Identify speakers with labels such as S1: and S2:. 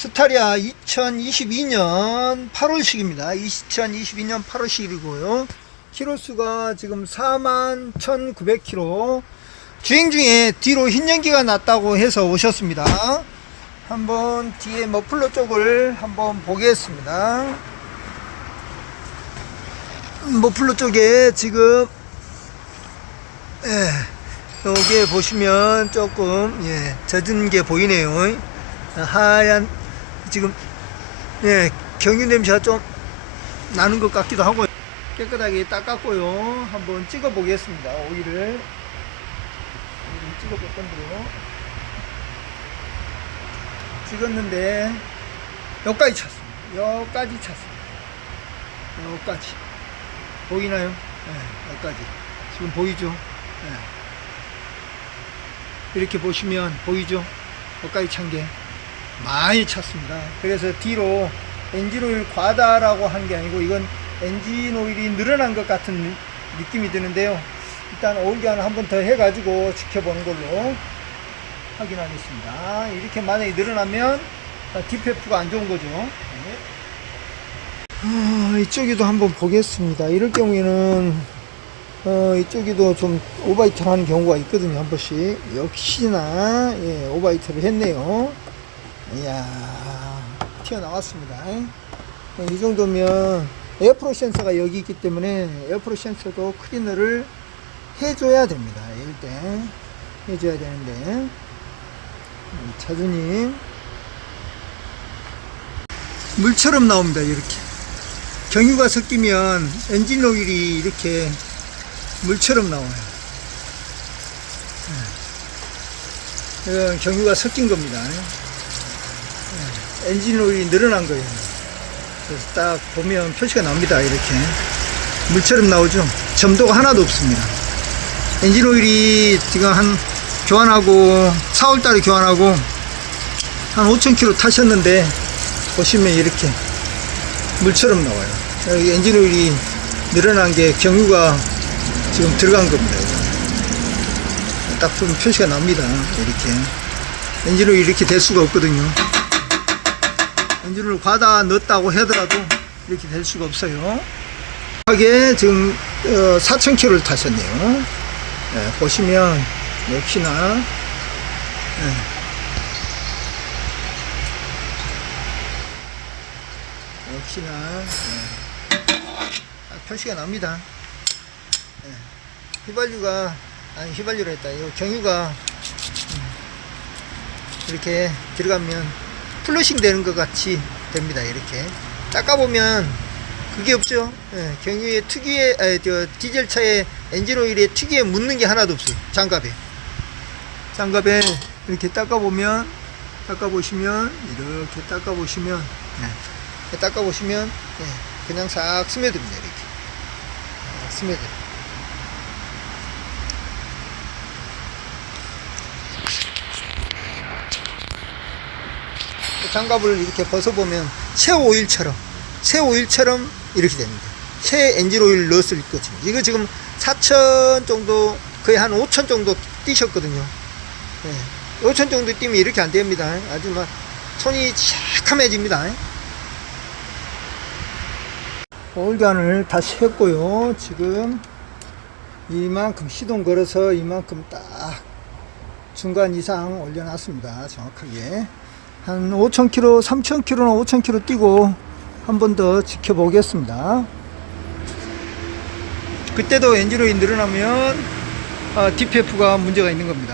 S1: 스타리아 2022년 8월식입니다. 2022년 8월식이고요. 키로수가 지금 41,900km. 주행 중에 뒤로 흰 연기가 났다고 해서 오셨습니다. 한번 뒤에 머플러 쪽을 한번 보겠습니다. 머플러 쪽에 지금 예, 여기에 보시면 조금 예, 젖은 게 보이네요. 하얀 지금 예, 경유 냄새가 좀 나는 것 같기도 하고 깨끗하게 닦았고요. 한번 찍어 보겠습니다. 오일을 찍어 볼 건데요. 찍었는데 여기까지 찼습니다. 여기까지 찼습니다. 여기까지 보이나요? 네, 여기까지 지금 보이죠? 네. 이렇게 보시면 보이죠? 여기까지 찬 게 많이 찼습니다. 그래서 뒤로 엔진 오일 과다라고 한 게 아니고 이건 엔진 오일이 늘어난 것 같은 느낌이 드는데요. 일단 오일 교환을 한번 더 해가지고 지켜보는 걸로 확인하겠습니다. 이렇게 만약에 늘어나면 DPF가 안 좋은 거죠. 네. 아, 이쪽에도 한번 보겠습니다. 이럴 경우에는 어, 이쪽에도 좀 오바이트를 하는 경우가 있거든요. 한 번씩. 역시나 예, 오바이트를 했네요. 이야 튀어나왔습니다. 예, 이 정도면 에어프로 센서가 여기 있기 때문에 에어프로 센서도 클리너를 해줘야 됩니다. 때 해줘야 되는데 음, 차주님 물처럼 나옵니다. 이렇게 경유가 섞이면 엔진 오일이 이렇게 물처럼 나와요. 예. 이건 경유가 섞인 겁니다. 예. 엔진 오일이 늘어난 거예요. 그래서 딱 보면 표시가 나옵니다. 이렇게 물처럼 나오죠. 점도가 하나도 없습니다. 엔진 오일이 지금 한 교환하고 4월달에 교환하고 한 5,000km 타셨는데 보시면 이렇게 물처럼 나와요. 여기 엔진 오일이 늘어난 게 경유가 지금 들어간 겁니다. 딱 보면 표시가 납니다. 이렇게. 엔진 오일이 이렇게 될 수가 없거든요. 오일 과다 넣었다고 하더라도 이렇게 될 수가 없어요. 하게 지금 4,000km를 타셨네요. 예, 보시면 역시나 예. 역시나 예. 딱 표시가 납니다. 예. 휘발유가 아니 휘발유라 했다. 이 경유가 음, 이렇게 들어가면 플러싱 되는 것 같이 됩니다. 이렇게 닦아보면 그게 없죠. 예, 경유의 특유의 아, 저 디젤 차의 엔진 오일에 특유의 묻는 게 하나도 없어요. 장갑에 장갑에 이렇게 닦아보면 닦아보시면 이렇게 닦아보시면 예, 닦아보시면 예, 그냥 싹 스며듭니다. 이렇게 아, 스며들. 장갑을 이렇게 벗어보면 새 오일처럼 새 오일처럼 이렇게 됩니다. 새 엔진 오일 넣었을 거죠. 이거 지금 4천 정도 거의 한 5천 정도 뛰셨거든요. 예. 5천 정도 뛰면 이렇게 안 됩니다. 아주 막 손이 시커매집니다. 오일관을 다시 했고요. 지금 이만큼 시동 걸어서 이만큼 딱 중간 이상 올려놨습니다. 정확하게. 한 5,000km, 3,000km나 5,000km 뛰고 한 번 더 지켜보겠습니다. 그때도 엔진오일 늘어나면 아, DPF가 문제가 있는 겁니다.